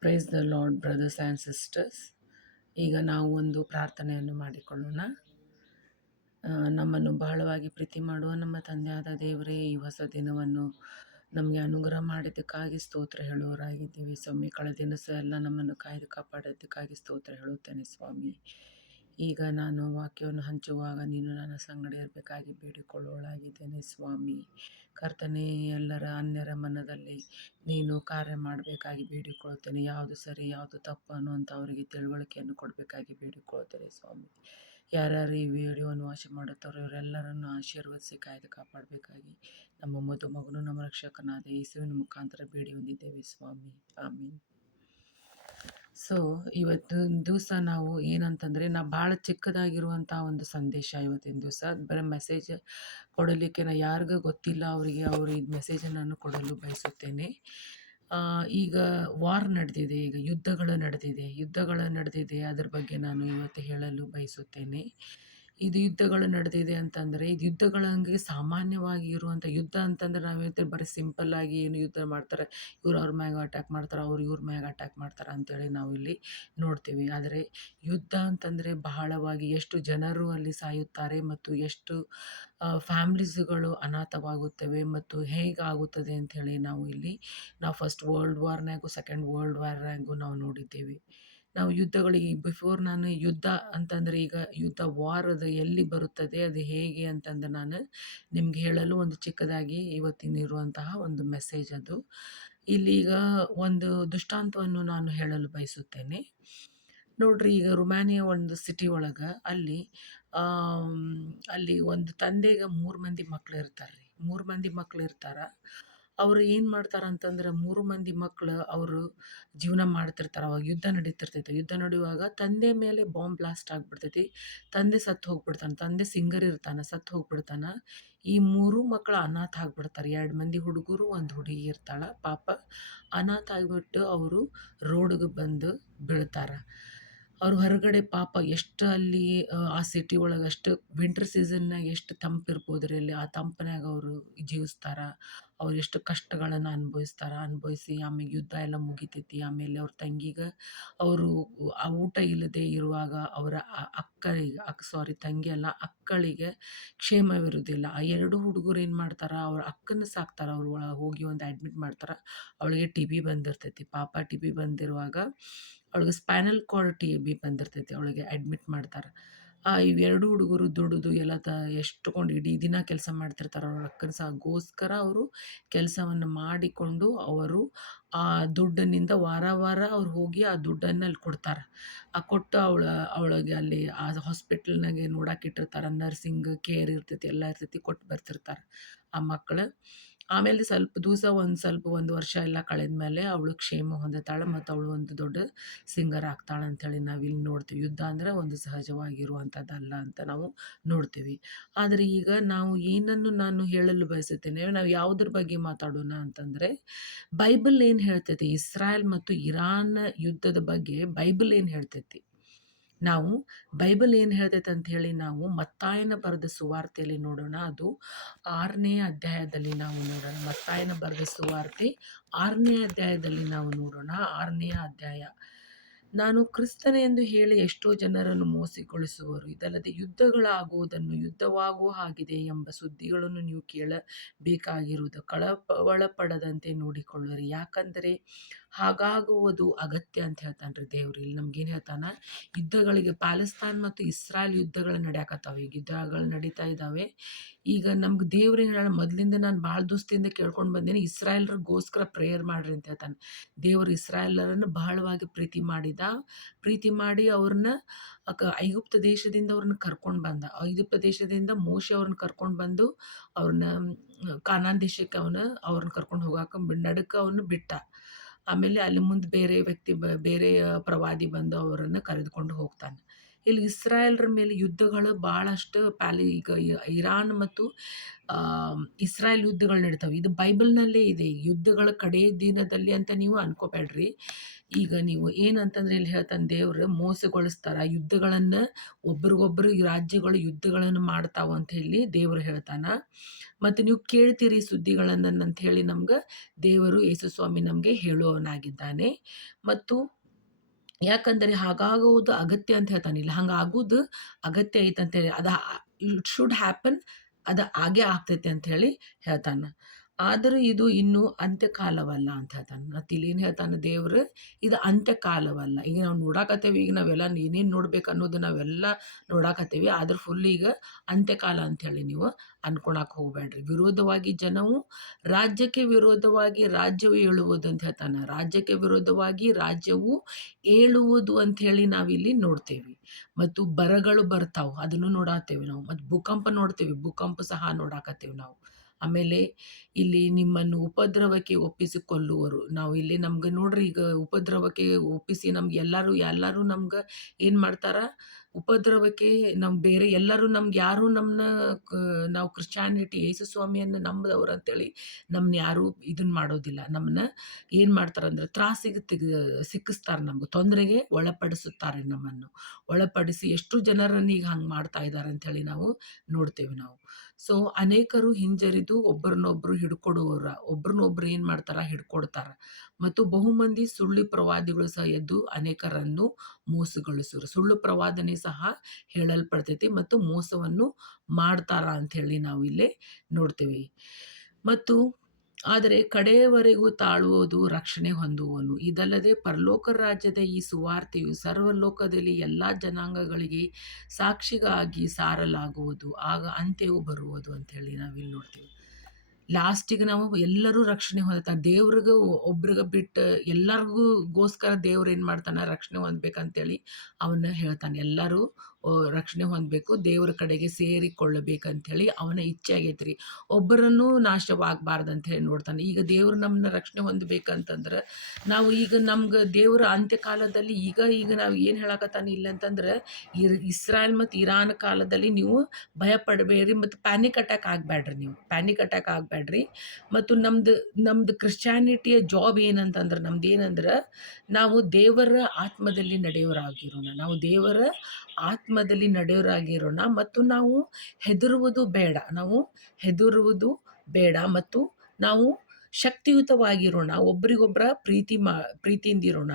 Praise the lord brothers and sisters. ಈಗ ನಾವು ಒಂದು ಪ್ರಾರ್ಥನೆಯನ್ನು ಮಾಡಿಕೊಳ್ಳೋಣ. ನಮ್ಮನ್ನು ಬಹಳವಾಗಿ ಪ್ರೀತಿ ಮಾಡುವ ನಮ್ಮ ತಂದೆಯಾದ ದೇವರೇ, ಈ ಹೊಸ ದಿನವನ್ನು ನಮಗೆ ಅನುಗ್ರಹ ಮಾಡಿದ್ದಕ್ಕಾಗಿ ಸ್ತೋತ್ರ ಹೇಳುವವರಾಗಿದ್ದೀವಿ ಸ್ವಾಮಿ. ಕಳೆದ ದಿನ ಎಲ್ಲ ನಮ್ಮನ್ನು ಕಾಯ್ದು ಕಾಪಾಡೋದಕ್ಕಾಗಿ ಸ್ತೋತ್ರ ಹೇಳುತ್ತೇನೆ ಸ್ವಾಮಿ. ಈಗ ನಾನು ವಾಕ್ಯವನ್ನು ಹಂಚುವಾಗ ನೀನು ನನ್ನ ಸಂಗಡ ಇರಬೇಕಾಗಿ ಬೇಡಿಕೊಳ್ಳುವಳಾಗಿದ್ದೇನೆ ಸ್ವಾಮಿ. ಕರ್ತನೇ, ಎಲ್ಲರ ಅನ್ಯರ ಮನದಲ್ಲಿ ನೀನು ಕಾರ್ಯ ಮಾಡಬೇಕಾಗಿ ಬೇಡಿಕೊಳ್ಳುತ್ತೇನೆ. ಯಾವುದು ಸರಿ ಯಾವುದು ತಪ್ಪು ಅನ್ನುವಂಥ ಅವರಿಗೆ ತಿಳುವಳಿಕೆಯನ್ನು ಕೊಡಬೇಕಾಗಿ ಬೇಡಿಕೊಳ್ಳುತ್ತೇನೆ ಸ್ವಾಮಿ. ಯಾರ್ಯಾರು ಈ ವಿಡಿಯೋವನ್ನು ವಾಚ್ ಮಾಡುತ್ತಾರೋ ಇವರೆಲ್ಲರನ್ನು ಆಶೀರ್ವದಿಸಿ ಕಾಯ್ದು ಕಾಪಾಡಬೇಕಾಗಿ ನಮ್ಮ ಮಗನು ನಮ್ಮ ರಕ್ಷಕನಾದ ಯೇಸುವಿನ ಮುಖಾಂತರ ಬೇಡಿ ಹೊಂದಿದ್ದೇವೆ ಸ್ವಾಮಿ. ಆಮೀನ್. ಸೊ ಇವತ್ತಿನ ದಿವಸ ನಾವು ಏನಂತಂದರೆ, ಭಾಳ ಚಿಕ್ಕದಾಗಿರುವಂಥ ಒಂದು ಸಂದೇಶ ಇವತ್ತಿನ ದಿವಸ. ಬರೀ ಮೆಸೇಜ್ ಕೊಡಲಿಕ್ಕೆ ಯಾರಿಗೂ ಗೊತ್ತಿಲ್ಲ ಅವರಿಗೆ ಈ ಮೆಸೇಜನ್ನು ನಾನು ಕೊಡಲು ಬಯಸುತ್ತೇನೆ. ಈಗ ವಾರ್ ನಡೆದಿದೆ, ಈಗ ಯುದ್ಧಗಳು ನಡೆದಿದೆ. ಅದರ ಬಗ್ಗೆ ನಾನು ಇವತ್ತು ಹೇಳಲು ಬಯಸುತ್ತೇನೆ. ಇದು ಯುದ್ಧಗಳು ನಡೆದಿದೆ ಅಂತಂದರೆ, ಇದು ಯುದ್ಧಗಳಂಗೆ ಸಾಮಾನ್ಯವಾಗಿ ಇರುವಂಥ ಯುದ್ಧ ಅಂತಂದರೆ ನಾವು ಹೇಳ್ತೇವೆ ಬರೀ ಸಿಂಪಲ್ಲಾಗಿ ಏನು ಯುದ್ಧ ಮಾಡ್ತಾರೆ, ಇವ್ರು ಅವ್ರ ಮ್ಯಾಗ ಅಟ್ಯಾಕ್ ಮಾಡ್ತಾರೆ, ಅವ್ರು ಇವ್ರ ಮ್ಯಾಗ ಅಟ್ಯಾಕ್ ಮಾಡ್ತಾರೆ ಅಂತೇಳಿ ನಾವು ಇಲ್ಲಿ ನೋಡ್ತೀವಿ. ಆದರೆ ಯುದ್ಧ ಅಂತಂದರೆ ಬಹಳವಾಗಿ ಎಷ್ಟು ಜನರು ಅಲ್ಲಿ ಸಾಯುತ್ತಾರೆ ಮತ್ತು ಎಷ್ಟು ಫ್ಯಾಮ್ಲೀಸ್ಗಳು ಅನಾಥವಾಗುತ್ತವೆ ಮತ್ತು ಹೇಗಾಗುತ್ತದೆ ಅಂಥೇಳಿ ನಾವು ಫಸ್ಟ್ ವರ್ಲ್ಡ್ ವಾರ್ನಾಗೂ ಸೆಕೆಂಡ್ ವರ್ಲ್ಡ್ ವಾರ್ನಾಗೂ ನಾವು ನೋಡಿದ್ದೇವೆ. ನಾವು ಯುದ್ಧಗಳಿಗೆ ಬಿಫೋರ್ ನಾನು ಯುದ್ಧ ಅಂತಂದರೆ ಈಗ ಯುದ್ಧ ವಾರದ ಎಲ್ಲಿ ಬರುತ್ತದೆ, ಅದು ಹೇಗೆ ಅಂತಂದು ನಾನು ನಿಮ್ಗೆ ಹೇಳಲು ಒಂದು ಚಿಕ್ಕದಾಗಿ ಇವತ್ತಿನಿರುವಂತಹ ಒಂದು ಮೆಸೇಜ್ ಅದು. ಇಲ್ಲೀಗ ಒಂದು ದೃಷ್ಟಾಂತವನ್ನು ನಾನು ಹೇಳಲು ಬಯಸುತ್ತೇನೆ. ನೋಡ್ರಿ, ಈಗ ರೊಮ್ಯಾನಿಯಾ ಒಂದು ಸಿಟಿ ಒಳಗೆ ಅಲ್ಲಿ ಒಂದು ತಂದೆಗೆ 3 ಮಂದಿ ಮಕ್ಳು ಇರ್ತಾರೆ ರೀ. 3 ಮಂದಿ ಮಕ್ಳು ಇರ್ತಾರೆ. ಅವರು ಏನು ಮಾಡ್ತಾರೆ ಅಂತಂದ್ರೆ, 3 ಮಂದಿ ಮಕ್ಳು ಅವರು ಜೀವನ ಮಾಡ್ತಿರ್ತಾರೆ. ಅವಾಗ ಯುದ್ಧ ನಡೀತಿರ್ತೈತೆ. ಯುದ್ಧ ನಡೆಯುವಾಗ ತಂದೆ ಮೇಲೆ ಬಾಂಬ್ ಬ್ಲಾಸ್ಟ್ ಆಗಿಬಿಡ್ತೈತಿ. ತಂದೆ ಸತ್ತು ಹೋಗ್ಬಿಡ್ತಾನೆ. ತಂದೆ ಸಿಂಗರ್ ಇರ್ತಾನೆ, ಸತ್ತು ಹೋಗ್ಬಿಡ್ತಾನೆ. ಈ 3 ಮಕ್ಕಳು ಅನಾಥ ಆಗಿಬಿಡ್ತಾರೆ. 2 ಮಂದಿ ಹುಡುಗರು, 1 ಹುಡುಗಿ ಇರ್ತಾಳೆ. ಪಾಪ ಅನಾಥ ಆಗಿಬಿಟ್ಟು ಅವರು ರೋಡ್ಗೆ ಬಂದು ಬೀಳ್ತಾರೆ. ಅವ್ರು ಹೊರಗಡೆ ಪಾಪ ಎಷ್ಟು ಅಲ್ಲಿ ಆ ಸಿಟಿ ಒಳಗೆ ಅಷ್ಟು ವಿಂಟರ್ ಸೀಸನ್ನಾಗ ಎಷ್ಟು ತಂಪಿರ್ಬೋದು ರೀ ಅಲ್ಲಿ. ಆ ತಂಪಿನಾಗ ಅವರು ಜೀವಿಸ್ತಾರೆ. ಅವ್ರು ಎಷ್ಟು ಕಷ್ಟಗಳನ್ನು ಅನುಭವಿಸಿ ಆಮೇಲೆ ಯುದ್ಧ ಎಲ್ಲ ಮುಗಿತೈತಿ. ಆಮೇಲೆ ಅವ್ರ ತಂಗಿಗೆ ಅವರು ಆ ಊಟ ಇಲ್ಲದೆ ಇರುವಾಗ ಅವರ ತಂಗಿ ಅಲ್ಲ, ಅಕ್ಕಳಿಗೆ ಕ್ಷೇಮವಿರುವುದಿಲ್ಲ. ಆ 2 ಹುಡುಗರು ಏನು ಮಾಡ್ತಾರೆ, ಅವ್ರ ಅಕ್ಕನ ಸಾಕ್ತಾರೆ. ಅವ್ರು ಹೋಗಿ ಒಂದು ಅಡ್ಮಿಟ್ ಮಾಡ್ತಾರೆ. ಅವಳಿಗೆ TB ಬಂದಿರ್ತೈತಿ. ಪಾಪ TB ಬಂದಿರುವಾಗ ಅವಳಿಗೆ ಸ್ಪೈನಲ್ ಕಾರ್ಡ್ TB ಬಂದಿರ್ತೈತಿ. ಅವಳಿಗೆ ಅಡ್ಮಿಟ್ ಮಾಡ್ತಾರೆ. ಇವೆರಡು ಹುಡುಗರು ದುಡಿದು ಎಲ್ಲ ಎಷ್ಟುಕೊಂಡು ಇಡೀ ದಿನ ಕೆಲಸ ಮಾಡ್ತಿರ್ತಾರೆ. ಅವ್ರ ಅಕ್ಕನ ಗೋಸ್ಕರ ಅವರು ಕೆಲಸವನ್ನು ಮಾಡಿಕೊಂಡು ಅವರು ಆ ದುಡ್ಡಿನಿಂದ ವಾರ ಅವ್ರು ಹೋಗಿ ಆ ದುಡ್ಡನ್ನು ಅಲ್ಲಿ ಕೊಡ್ತಾರೆ. ಕೊಟ್ಟು ಅವಳಿಗೆ ಅಲ್ಲಿ ಆ ಹಾಸ್ಪಿಟಲ್ನಾಗೆ ನೋಡಕ್ಕೆ ಇಟ್ಟಿರ್ತಾರೆ. ನರ್ಸಿಂಗ್ ಕೇರ್ ಇರ್ತೈತಿ, ಎಲ್ಲ ಇರ್ತೈತಿ. ಕೊಟ್ಟು ಬರ್ತಿರ್ತಾರೆ ಆ ಮಕ್ಕಳು. ಆಮೇಲೆ ಸ್ವಲ್ಪ ದಿವಸ ಒಂದು ವರ್ಷ ಎಲ್ಲ ಕಳೆದ ಮೇಲೆ ಅವಳು ಕ್ಷೇಮ ಹೊಂದುತ್ತಾಳೆ ಮತ್ತು ಅವಳು ಒಂದು ದೊಡ್ಡ ಸಿಂಗರ್ ಆಗ್ತಾಳೆ ಅಂಥೇಳಿ ನಾವಿಲ್ಲಿ ನೋಡ್ತೀವಿ. ಯುದ್ಧ ಅಂದರೆ ಒಂದು ಸಹಜವಾಗಿರುವಂಥದ್ದಲ್ಲ ಅಂತ ನಾವು ನೋಡ್ತೀವಿ. ಆದರೆ ಈಗ ನಾವು ಏನನ್ನು ನಾನು ಹೇಳಲು ಬಯಸುತ್ತೇನೆ, ನಾವು ಯಾವುದ್ರ ಬಗ್ಗೆ ಮಾತಾಡೋಣ ಅಂತಂದರೆ, ಬೈಬಲ್ ಏನು ಹೇಳ್ತೈತಿ ಇಸ್ರಾಯೇಲ್ ಮತ್ತು ಇರಾನ್ ಯುದ್ಧದ ಬಗ್ಗೆ ಬೈಬಲ್ ಏನು ಹೇಳ್ತೈತಿ. ನಾವು ಬೈಬಲ್ ಏನು ಹೇಳ್ತೈತೆ ಅಂತ ಹೇಳಿ ನಾವು ಮತ್ತಾಯನ ಬರೆದ ಸುವಾರ್ತೆಯಲ್ಲಿ ನೋಡೋಣ. ಅದು 6ನೇ ಅಧ್ಯಾಯದಲ್ಲಿ ನಾವು ನೋಡೋಣ. ಮತ್ತಾಯನ ಬರೆದ ಸುವಾರ್ತೆ 6ನೇ ಅಧ್ಯಾಯದಲ್ಲಿ ನಾವು ನೋಡೋಣ. 6ನೇ ಅಧ್ಯಾಯ. ನಾನು ಕ್ರಿಸ್ತನೇ ಎಂದು ಹೇಳಿ ಎಷ್ಟೋ ಜನರನ್ನು ಮೋಸಗೊಳಿಸುವರು. ಇದಲ್ಲದೆ ಯುದ್ಧಗಳಾಗುವುದನ್ನು ಯುದ್ಧವಾಗುವ ಹಾಗಿದೆ ಎಂಬ ಸುದ್ದಿಗಳನ್ನು ನೀವು ಕೇಳಬೇಕಾಗಿರುವುದು. ಕಳವಳಪಡದಂತೆ ನೋಡಿಕೊಳ್ಳಿರಿ, ಯಾಕಂದರೆ ಹಾಗಾಗುವುದು ಅಗತ್ಯ ಅಂತ ಹೇಳ್ತಾನೆ ರೀ ದೇವ್ರು. ಇಲ್ಲಿ ನಮ್ಗೇನು ಹೇಳ್ತಾನೆ, ಯುದ್ಧಗಳಿಗೆ ಪ್ಯಾಲೆಸ್ತೈನ್ ಮತ್ತು ಇಸ್ರಾಯೇಲ್ ಯುದ್ಧಗಳು ನಡೆಯಕತ್ತಾವೆ. ಈಗ ಯುದ್ಧಗಳು ನಡೀತಾ ಇದ್ದಾವೆ. ಈಗ ನಮ್ಗೆ ದೇವ್ರು ಏನು ಹೇಳೋಣ, ಮೊದಲಿಂದ ನಾನು ಭಾಳ ದಿವಸದಿಂದ ಕೇಳ್ಕೊಂಡು ಬಂದೇನೆ, ಇಸ್ರಾಯೇಲ್ರಿಗೋಸ್ಕರ ಪ್ರೇಯರ್ ಮಾಡಿರಿ ಅಂತ ಹೇಳ್ತಾನೆ. ದೇವರು ಇಸ್ರಾಯೇಲರನ್ನು ಬಹಳವಾಗಿ ಪ್ರೀತಿ ಮಾಡಿ ಅವ್ರನ್ನ ಐಗುಪ್ತ ದೇಶದಿಂದ ಅವ್ರನ್ನ ಕರ್ಕೊಂಡು ಬಂದ. ಐಗುಪ್ತ ದೇಶದಿಂದ ಮೋಶೆ ಅವ್ರನ್ನ ಕರ್ಕೊಂಡು ಬಂದು ಅವ್ರನ್ನ ಕಾನಾನ್ ದೇಶಕ್ಕೆ ಅವ್ರನ್ನ ಕರ್ಕೊಂಡು ಹೋಗಾಕ ನಡುಕ ಅವನು ಬಿಟ್ಟ. ಆಮೇಲೆ ಅಲ್ಲಿ ಮುಂದೆ ಬೇರೆ ಪ್ರವಾದಿ ಬಂದು ಅವರನ್ನು ಕರೆದುಕೊಂಡು ಹೋಗ್ತಾನೆ. ಇಲ್ಲಿ ಇಸ್ರಾಯೇಲ್ರ ಮೇಲೆ ಯುದ್ಧಗಳು ಭಾಳಷ್ಟು ಈಗ ಇರಾನ್ ಮತ್ತು ಇಸ್ರಾಯೇಲ್ ಯುದ್ಧಗಳು ನಡೀತಾವೆ. ಇದು ಬೈಬಲ್‌ನಲ್ಲೇ ಇದೆ. ಯುದ್ಧಗಳ ಕಡೇ ದಿನದಲ್ಲಿ ಅಂತ ನೀವು ಅನ್ಕೋಬೇಡ್ರಿ. ಈಗ ನೀವು ಏನಂತಂದ್ರೆ ಇಲ್ಲಿ ಹೇಳ್ತಾನೆ ದೇವ್ರು ಮೋಸಗೊಳಿಸ್ತಾರ. ಯುದ್ಧಗಳನ್ನ ಒಬ್ರಿಗೊಬ್ರು ಈ ರಾಜ್ಯಗಳು ಯುದ್ಧಗಳನ್ನು ಮಾಡ್ತಾವ ಅಂತ ಹೇಳಿ ದೇವ್ರು ಹೇಳ್ತಾನ. ಮತ್ತು ನೀವು ಕೇಳ್ತೀರಿ ಸುದ್ದಿಗಳನ್ನ ಅಂತ ಹೇಳಿ ನಮ್ಗೆ ದೇವರು ಯೇಸು ಸ್ವಾಮಿ ನಮಗೆ ಹೇಳುವವನಾಗಿದ್ದಾನೆ. ಮತ್ತು ಯಾಕಂದರೆ ಹಾಗಾಗುವುದು ಅಗತ್ಯ ಅಂತ ಹೇಳ್ತಾನೆ. ಇಲ್ಲಿ ಹಂಗಾಗುವುದು ಅಗತ್ಯ ಐತೆ ಅಂತ ಹೇಳಿ ಇಟ್ ಶುಡ್ ಹ್ಯಾಪನ್, ಅದು ಆಗೇ ಆಗ್ತೈತೆ ಅಂತ ಹೇಳಿ ಹೇಳ್ತಾನ. ಆದರೂ ಇದು ಇನ್ನೂ ಅಂತ್ಯಕಾಲವಲ್ಲ ಅಂತ ಹೇಳ್ತಾನೆ. ಮತ್ತು ಇಲ್ಲಿ ಏನು ಹೇಳ್ತಾನೆ ದೇವ್ರು, ಇದು ಅಂತ್ಯಕಾಲವಲ್ಲ. ಈಗ ನಾವು ನೋಡಾಕತ್ತೇವಿ, ಈಗ ನಾವೆಲ್ಲ ಏನೇನು ನೋಡ್ಬೇಕು ಅನ್ನೋದು ನಾವೆಲ್ಲ ನೋಡಾಕತ್ತೇವಿ. ಆದ್ರೆ ಫುಲ್ ಈಗ ಅಂತ್ಯಕಾಲ ಅಂಥೇಳಿ ನೀವು ಅನ್ಕೊಳಕ್ಕೆ ಹೋಗಬೇಡ್ರಿ. ವಿರೋಧವಾಗಿ ಜನವು ರಾಜ್ಯಕ್ಕೆ ವಿರೋಧವಾಗಿ ರಾಜ್ಯವು ಏಳುವುದು ಅಂತ ಹೇಳ್ತಾನೆ. ರಾಜ್ಯಕ್ಕೆ ವಿರೋಧವಾಗಿ ರಾಜ್ಯವು ಏಳುವುದು ಅಂಥೇಳಿ ನಾವಿಲ್ಲಿ ನೋಡ್ತೇವೆ. ಮತ್ತು ಬರಗಳು ಬರ್ತಾವೆ, ಅದನ್ನು ನೋಡಾತ್ತೇವೆ ನಾವು. ಮತ್ತು ಭೂಕಂಪ ನೋಡ್ತೇವೆ, ಭೂಕಂಪ ಸಹ ನೋಡಾಕತ್ತೇವೆ ನಾವು. ಆಮೇಲೆ ಇಲ್ಲಿ ನಿಮ್ಮನ್ನು ಉಪದ್ರವಕ್ಕೆ ಒಪ್ಪಿಸಿ ಕೊಲ್ಲುವರು. ನಾವು ಇಲ್ಲಿ ನಮ್ಗೆ ನೋಡ್ರಿ, ಈಗ ಉಪದ್ರವಕ್ಕೆ ಒಪ್ಪಿಸಿ ನಮ್ಗೆ ಎಲ್ಲರೂ ನಮ್ಗೆ ಏನು ಮಾಡ್ತಾರ, ಉಪದ್ರವಕ್ಕೆ ಬೇರೆ ಎಲ್ಲರೂ ನಮ್ಗೆ ಯಾರು ನಮ್ಮನ್ನ ನಾವು ಕ್ರಿಶ್ಚಾನಿಟಿ ಯೇಸು ಸ್ವಾಮಿಯನ್ನು ನಂಬದವ್ರು ಅಂತೇಳಿ ನಮ್ಮನ್ನ ಯಾರೂ ಇದನ್ನ ಮಾಡೋದಿಲ್ಲ. ನಮ್ಮನ್ನ ಏನು ಮಾಡ್ತಾರಂದ್ರೆ ತ್ರಾಸಿಗೆ ಸಿಕ್ಕಿಸ್ತಾರೆ, ನಮ್ಗೆ ತೊಂದರೆಗೆ ಒಳಪಡಿಸುತ್ತಾರೆ. ನಮ್ಮನ್ನು ಒಳಪಡಿಸಿ ಎಷ್ಟು ಜನರನ್ನು ಈಗ ಹಂಗೆ ಮಾಡ್ತಾ ಇದ್ದಾರೆ ಅಂಥೇಳಿ ನಾವು ನೋಡ್ತೇವೆ ನಾವು. ಸೊ ಅನೇಕರು ಹಿಂಜರಿದು ಒಬ್ಬರನ್ನೊಬ್ಬರು ಒಬ್ರನ್ನೊಬ್ರು ಏನು ಮಾಡ್ತಾರ, ಹಿಡ್ಕೊಡ್ತಾರ. ಮತ್ತು ಬಹುಮಂದಿ ಸುಳ್ಳು ಪ್ರವಾದಿಗಳು ಸಹ ಎದ್ದು ಅನೇಕರನ್ನು ಮೋಸಗೊಳಿಸುವರು. ಸುಳ್ಳು ಪ್ರವಾದನೆ ಸಹ ಹೇಳಲ್ಪಡ್ತೈತಿ ಮತ್ತು ಮೋಸವನ್ನು ಮಾಡ್ತಾರ ಅಂಥೇಳಿ ನಾವು ಇಲ್ಲಿ ನೋಡ್ತೇವೆ. ಮತ್ತು ಆದರೆ ಕಡೆಯವರೆಗೂ ತಾಳುವುದು ರಕ್ಷಣೆ ಹೊಂದುವನು. ಇದಲ್ಲದೆ ಪರಲೋಕ ರಾಜ್ಯದ ಈ ಸುವಾರ್ತೆಯು ಸರ್ವಲೋಕದಲ್ಲಿ ಎಲ್ಲ ಜನಾಂಗಗಳಿಗೆ ಸಾಕ್ಷಿಗಾಗಿ ಸಾರಲಾಗುವುದು. ಆಗ ಅಂತ್ಯವು ಬರುವುದು ಅಂಥೇಳಿ ನಾವಿಲ್ಲಿ ನೋಡ್ತೀವಿ. ಲಾಸ್ಟಿಗೆ ನಾವು ಎಲ್ಲರೂ ರಕ್ಷಣೆ ಹೊಂದುತ್ತಾರೆ. ದೇವ್ರಿಗೆ ಒಬ್ರಿಗೆ ಬಿಟ್ಟು ಎಲ್ಲರಿಗೋಸ್ಕರ ದೇವ್ರು ಏನು ಮಾಡ್ತಾನೆ, ರಕ್ಷಣೆ ಹೊಂದ್ಬೇಕಂತೇಳಿ ಅವನ್ನ ಹೇಳ್ತಾನೆ. ಎಲ್ಲರೂ ರಕ್ಷಣೆ ಹೊಂದಬೇಕು, ದೇವ್ರ ಕಡೆಗೆ ಸೇರಿಕೊಳ್ಳಬೇಕಂತೇಳಿ ಅವನ ಇಚ್ಛೆ ಆಗೈತ್ರಿ. ಒಬ್ಬರನ್ನು ನಾಶವಾಗಬಾರ್ದು ಅಂತ ಹೇಳಿ ನೋಡ್ತಾನೆ. ಈಗ ದೇವ್ರು ನಮ್ಮನ್ನ ರಕ್ಷಣೆ ಹೊಂದಬೇಕಂತಂದ್ರೆ ನಾವು ಈಗ ನಮ್ಗೆ ದೇವ್ರ ಅಂತ್ಯಕಾಲದಲ್ಲಿ ಈಗ ನಾವು ಏನು ಹೇಳಕತ್ತಾನೆ ಇಲ್ಲ ಅಂತಂದ್ರೆ, ಇಸ್ರಾಯೇಲ್ ಮತ್ತು ಇರಾನ್ ಕಾಲದಲ್ಲಿ ನೀವು ಭಯ ಪಡಬೇಡ್ರಿ ಮತ್ತು ಪ್ಯಾನಿಕ್ ಅಟ್ಯಾಕ್ ಆಗಬೇಡ್ರಿ. ನೀವು ಪ್ಯಾನಿಕ್ ಅಟ್ಯಾಕ್ ಆಗಬೇಡ್ರಿ. ಮತ್ತು ನಮ್ದು ಕ್ರಿಶ್ಚಾನಿಟಿಯ ಜಾಬ್ ಏನಂತಂದ್ರೆ, ನಮ್ದು ಏನಂದ್ರೆ ನಾವು ದೇವರ ಆತ್ಮದಲ್ಲಿ ನಡೆಯೋರಾಗಿರೋಣ. ನಾವು ದೇವರ ಆತ್ಮದಲ್ಲಿ ನಡೆಯೋರಾಗಿರೋಣ. ಮತ್ತು ನಾವು ಹೆದರುವುದು ಬೇಡ. ಮತ್ತು ನಾವು ಶಕ್ತಿಯುತವಾಗಿರೋಣ. ಒಬ್ರಿಗೊಬ್ಬರ ಪ್ರೀತಿಯಿಂದಿರೋಣ.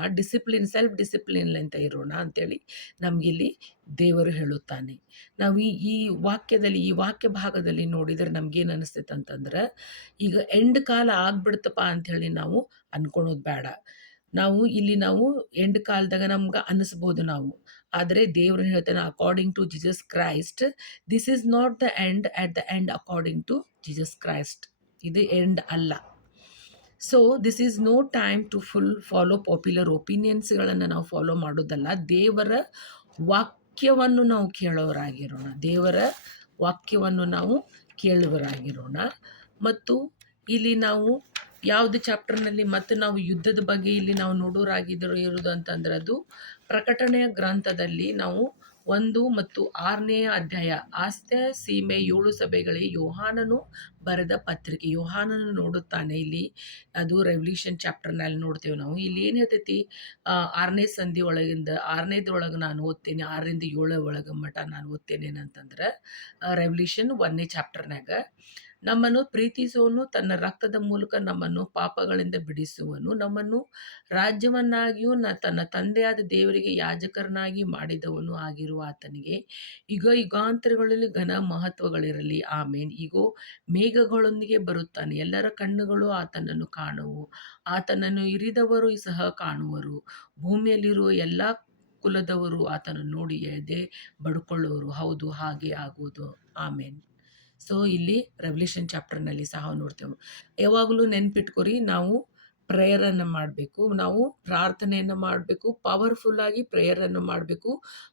ಸೆಲ್ಫ್ ಡಿಸಿಪ್ಲಿನ್ ಅಂತ ಇರೋಣ ಅಂತೇಳಿ ನಮಗಿಲ್ಲಿ ದೇವರು ಹೇಳುತ್ತಾನೆ. ನಾವು ಈ ವಾಕ್ಯದಲ್ಲಿ, ಈ ವಾಕ್ಯ ಭಾಗದಲ್ಲಿ ನೋಡಿದರೆ ನಮ್ಗೇನು ಅನಿಸ್ತೈತೆ ಅಂತಂದ್ರೆ, ಈಗ ಎಂಡ್ ಕಾಲ ಆಗ್ಬಿಡ್ತಪ್ಪ ಅಂಥೇಳಿ ನಾವು ಅನ್ಕೊಳೋದು ಬೇಡ. ನಾವು ಎಂಡ್ ಕಾಲದಾಗ ನಮ್ಗೆ ಅನಿಸ್ಬೋದು ನಾವು. ಆದರೆ ದೇವ್ರು ಹೇಳ್ತಾನೆ, according to Jesus Christ, this is not the end. At the end according to Jesus Christ, ಇದು ಎಂಡ್ ಅಲ್ಲ. So this is no time to follow popular ಒಪಿನಿಯನ್ಸ್ಗಳನ್ನು ನಾವು ಫಾಲೋ ಮಾಡೋದಲ್ಲ. ದೇವರ ವಾಕ್ಯವನ್ನು ನಾವು ಕೇಳೋರಾಗಿರೋಣ. ದೇವರ ವಾಕ್ಯವನ್ನು ನಾವು ಕೇಳುವರಾಗಿರೋಣ. ಮತ್ತು ಇಲ್ಲಿ ನಾವು ಯಾವುದು ಚಾಪ್ಟರ್ನಲ್ಲಿ ಮತ್ತು ನಾವು ಯುದ್ಧದ ಬಗ್ಗೆ ಇಲ್ಲಿ ನಾವು ಇರೋದು ಅಂತಂದ್ರೆ, ಅದು ಪ್ರಕಟಣೆಯ ಗ್ರಂಥದಲ್ಲಿ ನಾವು 1 ಮತ್ತು 6ನೇ ಅಧ್ಯಾಯ, ಆಸ್ಯ ಸೀಮೆ 7 ಸಭೆಗಳಿಗೆ ಯೋಹಾನನು ಬರೆದ ಪತ್ರಿಕೆ. ಯೋಹಾನನು ನೋಡುತ್ತಾನೆ ಇಲ್ಲಿ, ಅದು ರೆವಲ್ಯೂಷನ್ ಚಾಪ್ಟರ್ನಲ್ಲಿ ನೋಡ್ತೇವೆ ನಾವು. ಇಲ್ಲಿ ಏನು ಹೇಳ್ತೈತಿ, 6ನೇ ಸಂಧಿ ಒಳಗಿಂದ 6ನೇದ್ರೊಳಗೆ ನಾನು ಓದ್ತೇನೆ, 6ರಿಂದ 7 ಒಳಗೆ ಮಠ ನಾನು ಓದ್ತೇನೆ ಏನಂತಂದ್ರೆ, ರೆವಲ್ಯೂಷನ್ 1ನೇ ಚಾಪ್ಟರ್ನಾಗ, ನಮ್ಮನ್ನು ಪ್ರೀತಿಸುವನು ತನ್ನ ರಕ್ತದ ಮೂಲಕ ನಮ್ಮನ್ನು ಪಾಪಗಳಿಂದ ಬಿಡಿಸುವನು. ನಮ್ಮನ್ನು ರಾಜ್ಯವನ್ನಾಗಿಯೂ ತನ್ನ ತಂದೆಯಾದ ದೇವರಿಗೆ ಯಾಜಕರನ್ನಾಗಿ ಮಾಡಿದವನು ಆಗಿರುವ ಆತನಿಗೆ ಯುಗಾಂತರಗಳಲ್ಲಿ ಘನ ಮಹತ್ವಗಳಿರಲಿ. ಆಮೇನ್. ಈಗೋ ಮೇಘಗಳೊಂದಿಗೆ ಬರುತ್ತಾನೆ, ಎಲ್ಲರ ಕಣ್ಣುಗಳು ಆತನನ್ನು ಕಾಣುವು, ಆತನನ್ನು ಇರಿದವರು ಸಹ ಕಾಣುವರು, ಭೂಮಿಯಲ್ಲಿರುವ ಎಲ್ಲ ಕುಲದವರು ಆತನನ್ನು ನೋಡಿ ಎದೆ ಬಡ್ಕೊಳ್ಳುವರು. ಹೌದು, ಹಾಗೆ ಆಗುವುದು. ಆಮೇನ್. ಸೊ ಇಲ್ಲಿ ರೆವಲ್ಯೂಷನ್ ಚಾಪ್ಟರ್ನಲ್ಲಿ ಸಹ ನೋಡ್ತೇವೆ. ಯಾವಾಗಲೂ ನೆನ್ಪಿಟ್ಕೊರಿ, ನಾವು ಪ್ರೇಯರನ್ನು ಮಾಡಬೇಕು, ನಾವು ಪ್ರಾರ್ಥನೆಯನ್ನು ಮಾಡಬೇಕು, ಪವರ್ಫುಲ್ಲಾಗಿ ಪ್ರೇಯರನ್ನು ಮಾಡಬೇಕು.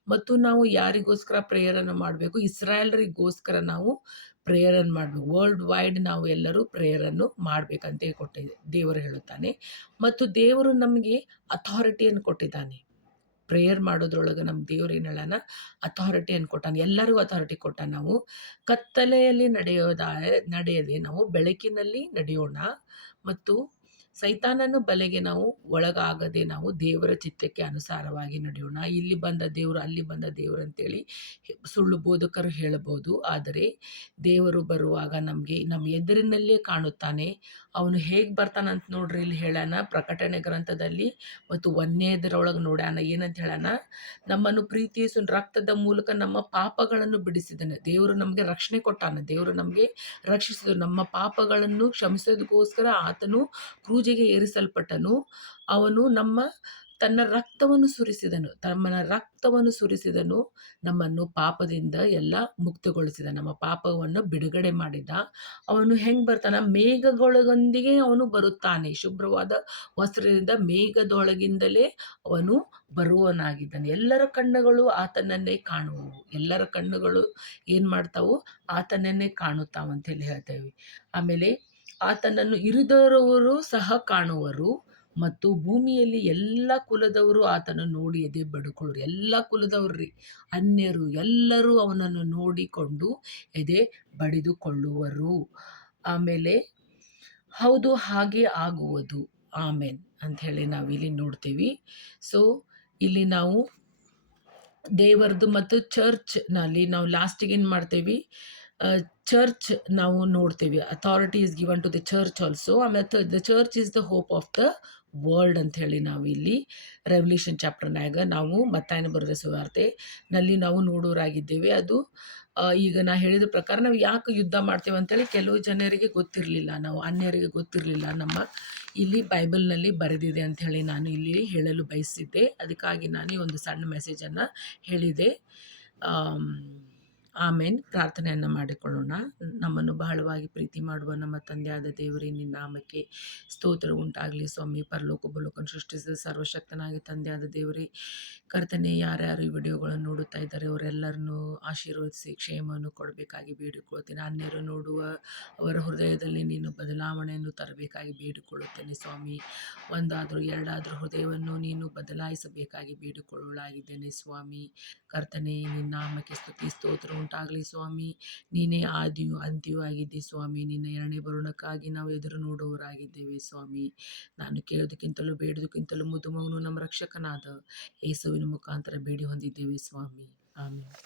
ಮತ್ತು ನಾವು ಯಾರಿಗೋಸ್ಕರ ಪ್ರೇಯರನ್ನು ಮಾಡಬೇಕು, ಇಸ್ರಾಯೇಲರಿಗೋಸ್ಕರ ನಾವು ಪ್ರೇಯರನ್ನು ಮಾಡಬೇಕು. ವರ್ಲ್ಡ್ ವೈಡ್ ನಾವು ಎಲ್ಲರೂ ಪ್ರೇಯರನ್ನು ಮಾಡಬೇಕಂತ ದೇವರು ಹೇಳುತ್ತಾನೆ. ಮತ್ತು ದೇವರು ನಮಗೆ ಅಥಾರಿಟಿಯನ್ನು ಕೊಟ್ಟಿದ್ದಾನೆ. ಪ್ರೇಯರ್ ಮಾಡೋದ್ರೊಳಗೆ ನಮ್ಮ ದೇವ್ರು ಏನು ಹೇಳಾನ, ಅಥಾರಿಟಿಯನ್ನು ಕೊಟ್ಟಾನ. ಎಲ್ಲರಿಗೂ ಅಥಾರಿಟಿ ಕೊಟ್ಟಾನ. ನಾವು ಕತ್ತಲೆಯಲ್ಲಿ ನಡೆಯದೆ ನಾವು ಬೆಳಕಿನಲ್ಲಿ ನಡೆಯೋಣ ಮತ್ತು ಸೈತಾನನ ಬಲೆಗೆ ನಾವು ಒಳಗಾಗದೆ ನಾವು ದೇವರ ಚಿತ್ತಕ್ಕೆ ಅನುಸಾರವಾಗಿ ನಡೆಯೋಣ. ಇಲ್ಲಿ ಬಂದ ದೇವರು, ಅಲ್ಲಿ ಬಂದ ದೇವರು ಅಂತೇಳಿ ಸುಳ್ಳು ಬೋಧಕರು ಹೇಳಬಹುದು. ಆದರೆ ದೇವರು ಬರುವಾಗ ನಮಗೆ ನಮ್ಮ ಎದುರಿನಲ್ಲೇ ಕಾಣುತ್ತಾನೆ. ಅವನು ಹೇಗೆ ಬರ್ತಾನಂತ ನೋಡ್ರಿ, ಇಲ್ಲಿ ಹೇಳಾನ ಪ್ರಕಟಣೆ ಗ್ರಂಥದಲ್ಲಿ ಮತ್ತು 1ನೇದರೊಳಗೆ ನೋಡ್ಯಾನ. ಏನಂತ ಹೇಳಾನ, ನಮ್ಮನ್ನು ಪ್ರೀತಿಸು ರಕ್ತದ ಮೂಲಕ ನಮ್ಮ ಪಾಪಗಳನ್ನು ಬಿಡಿಸಿದನು. ದೇವರು ನಮಗೆ ರಕ್ಷಣೆ ಕೊಟ್ಟಾನ. ದೇವರು ನಮಗೆ ರಕ್ಷಿಸಿದ ನಮ್ಮ ಪಾಪಗಳನ್ನು ಕ್ಷಮಿಸೋದಕ್ಕೋಸ್ಕರ ಆತನು ಕ್ರೂಜಿಗೆ ಏರಿಸಲ್ಪಟ್ಟನು. ಅವನು ತನ್ನ ರಕ್ತವನ್ನು ಸುರಿಸಿದನು. ನಮ್ಮನ್ನು ಪಾಪದಿಂದ ಎಲ್ಲ ಮುಕ್ತಗೊಳಿಸಿದ, ನಮ್ಮ ಪಾಪವನ್ನು ಬಿಡುಗಡೆ ಮಾಡಿದ. ಅವನು ಹೆಂಗೆ ಬರ್ತಾನ, ಮೇಘಗಳೊಂದಿಗೆ ಅವನು ಬರುತ್ತಾನೆ. ಶುಭ್ರವಾದ ವಸ್ತ್ರದಿಂದ ಮೇಘದೊಳಗಿಂದಲೇ ಅವನು ಬರುವನಾಗಿದ್ದಾನೆ. ಎಲ್ಲರ ಕಣ್ಣುಗಳು ಆತನನ್ನೇ ಕಾಣುವವು. ಎಲ್ಲರ ಕಣ್ಣುಗಳು ಏನು ಮಾಡ್ತಾವು, ಆತನನ್ನೇ ಕಾಣುತ್ತಾವಂತ ಹೇಳಿ ಹೇಳ್ತೇವೆ. ಆಮೇಲೆ ಆತನನ್ನು ಇರಿದವರು ಸಹ ಕಾಣುವರು ಮತ್ತು ಭೂಮಿಯಲ್ಲಿ ಎಲ್ಲ ಕುಲದವರು ಆತನನ್ನು ನೋಡಿ ಎದೆ ಬಡುಕೊಳ್ಳರು. ಎಲ್ಲ ಕುಲದವ್ರಿ, ಅನ್ಯರು ಎಲ್ಲರೂ ಅವನನ್ನು ನೋಡಿಕೊಂಡು ಎದೆ ಬಡಿದುಕೊಳ್ಳುವರು. ಆಮೇಲೆ ಹೌದು, ಹಾಗೆ ಆಗುವುದು, ಆಮೇನ್ ಅಂತ ಹೇಳಿ ನಾವಿಲ್ಲಿ ನೋಡ್ತೀವಿ. ಸೊ ಇಲ್ಲಿ ನಾವು ದೇವರದು ಮತ್ತು ಚರ್ಚ್ನಲ್ಲಿ ನಾವು ಲಾಸ್ಟಿಗೆ ಏನು ಮಾಡ್ತೇವೆ, ಚರ್ಚ್ ನಾವು ನೋಡ್ತೇವೆ. Authority is given to the church also. ಆಮೇಲೆ the church is the hope of the world ಅಂತ ಹೇಳಿ ನಾವು ಇಲ್ಲಿ ರೆವಲ್ಯೂಷನ್ ಚಾಪ್ಟರ್ನಾಗ ನಾವು ಮತ್ತಾಯನ ಬರೆದ ಸುವಾರ್ತೆ ನಲ್ಲಿ ನಾವು ನೋಡೋರಾಗಿದ್ದೇವೆ. ಅದು ಈಗ ನಾ ಹೇಳಿದ ಪ್ರಕಾರ ನಾವು ಯಾಕೆ ಯುದ್ಧ ಮಾಡ್ತೇವೆ ಅಂತೇಳಿ ಕೆಲವು ಜನರಿಗೆ ಗೊತ್ತಿರಲಿಲ್ಲ, ನಾವು ಅನ್ಯರಿಗೆ ಗೊತ್ತಿರಲಿಲ್ಲ. ಇಲ್ಲಿ ಬೈಬಲ್ನಲ್ಲಿ ಬರೆದಿದೆ ಅಂತ ಹೇಳಿ ನಾನು ಇಲ್ಲಿ ಹೇಳಲು ಬಯಸಿದ್ದೆ. ಅದಕ್ಕಾಗಿ ನಾನು ಒಂದು ಸಣ್ಣ ಮೆಸೇಜನ್ನು ಹೇಳಿದೆ. ಆಮೇನ್. ಪ್ರಾರ್ಥನೆಯನ್ನು ಮಾಡಿಕೊಳ್ಳೋಣ. ನಮ್ಮನ್ನು ಬಹಳವಾಗಿ ಪ್ರೀತಿ ಮಾಡುವ ನಮ್ಮ ತಂದೆಯಾದ ದೇವರೇ, ನಿನ್ನ ನಾಮಕ್ಕೆ ಸ್ತೋತ್ರ ಉಂಟಾಗಲಿ ಸ್ವಾಮಿ. ಪರಲೋಕ ಭೂಲೋಕವನ್ನು ಸೃಷ್ಟಿಸಿದ ಸರ್ವಶಕ್ತನಾಗಿ ತಂದೆಯಾದ ದೇವರೇ, ಕರ್ತನೆ, ಯಾರ್ಯಾರು ಈ ವಿಡಿಯೋಗಳನ್ನು ನೋಡುತ್ತಾ ಇದ್ದಾರೆ ಅವರೆಲ್ಲರನ್ನು ಆಶೀರ್ವದಿಸಿ ಕ್ಷೇಮವನ್ನು ಕೊಡಬೇಕಾಗಿ ಬೇಡಿಕೊಳ್ಳುತ್ತೇನೆ. ಅನ್ಯರು ನೋಡುವ ಅವರ ಹೃದಯದಲ್ಲಿ ನೀನು ಬದಲಾವಣೆಯನ್ನು ತರಬೇಕಾಗಿ ಬೇಡಿಕೊಳ್ಳುತ್ತೇನೆ ಸ್ವಾಮಿ. ಒಂದಾದರೂ ಎರಡಾದರೂ ಹೃದಯವನ್ನು ನೀನು ಬದಲಾಯಿಸಬೇಕಾಗಿ ಬೇಡಿಕೊಳ್ಳಲಾಗಿದ್ದೇನೆ ಸ್ವಾಮಿ. ಕರ್ತನೆ, ನಿನ್ನ ನಾಮಕ್ಕೆ ಸ್ತುತಿ ಸ್ತೋತ್ರ ಉಂಟಾಗಲಿ ಸ್ವಾಮಿ. ನೀನೇ ಆದಿಯೂ ಅಂತ್ಯವೂ ಆಗಿದ್ದೆ ಸ್ವಾಮಿ. ನಿನ್ನ ಎರಡನೇ ಬರುಣಕ್ಕಾಗಿ ನಾವು ಎದುರು ನೋಡುವವರಾಗಿದ್ದೇವೆ ಸ್ವಾಮಿ. ನಾನು ಕೇಳೋದಕ್ಕಿಂತಲೂ ಬೇಡೋದಕ್ಕಿಂತಲೂ ಮುದ್ದು ಮಗನು ನಮ್ಮ ರಕ್ಷಕನಾದ ಯೇಸುವಿನ ಮುಖಾಂತರ ಬೇಡಿ ಹೊಂದಿದ್ದೇವೆ ಸ್ವಾಮಿ. ಆಮೇಲೆ